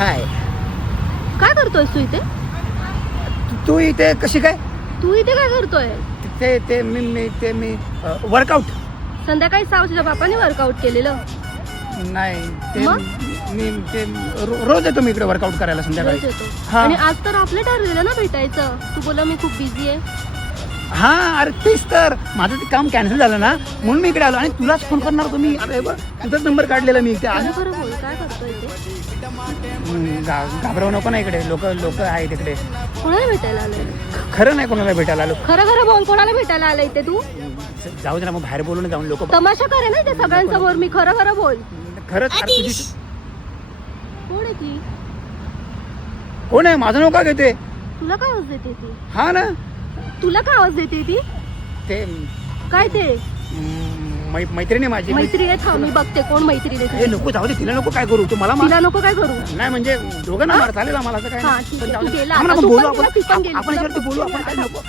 हाय. काय करतोयस तू इथे? तू इथे कशी काय? तू इथे काय करतोय? मी वर्कआउट. संध्याकाळी 6 वाजता बापाने वर्कआउट केलेलं. नाही ते मग? मी ते रोज येतो मी इकडे वर्कआउट करायला संध्याकाळी. रोज येतो. हा. आणि आज तर आपलं ठरलेलं ना भेटायचं. तू बोला मी खूप बिझी आहे. हा अरे तेच तर माझं ते काम कॅन्सल झालं ना म्हणून मी इकडे आलो आणि तुलाच फोन करणार होतो मी. अरे बघ तुझाच नंबर काढलेला मी इथे खरं खरं बोल, काय करतोय इथे? घाबरवू नको ना इकडे. लोक आहेत इकडे. कोणाला भेटायला आलंय? खरं नाही कोणाला भेटायला आलो. खरं खरं बोल, कोणाला भेटायला आलंय इथे तू? जाऊ दे ना मग बाहेर बोलून जाऊन लोक तमाशा करे ना ते सगळ्यांसमोर. मी खरं खरं बोल. खरंच अरे तुझी कोण आहे ती? कोण आहे? माझं नाव का घेते? तुला काय आवाज देते ती? हा ना तुला काय आवाज देते ती? ते काय ते? मैत्रिणी माझी. मैत्री आहे. थांब मी बघते कोण मैत्री हे देते. नको जाऊ दे तिला नको काय करू तू मला तिला नको काय करू? नाही म्हणजे दोघं ना मार चालेल आम्हाला असं काय हा, नाही. ठीक पण आहे. जाऊ तू दे. गेला आपण आता. आपण तू बोलू पण गेला, ती पण गेली. आपण याच्यावरती बोलू आपण काय नको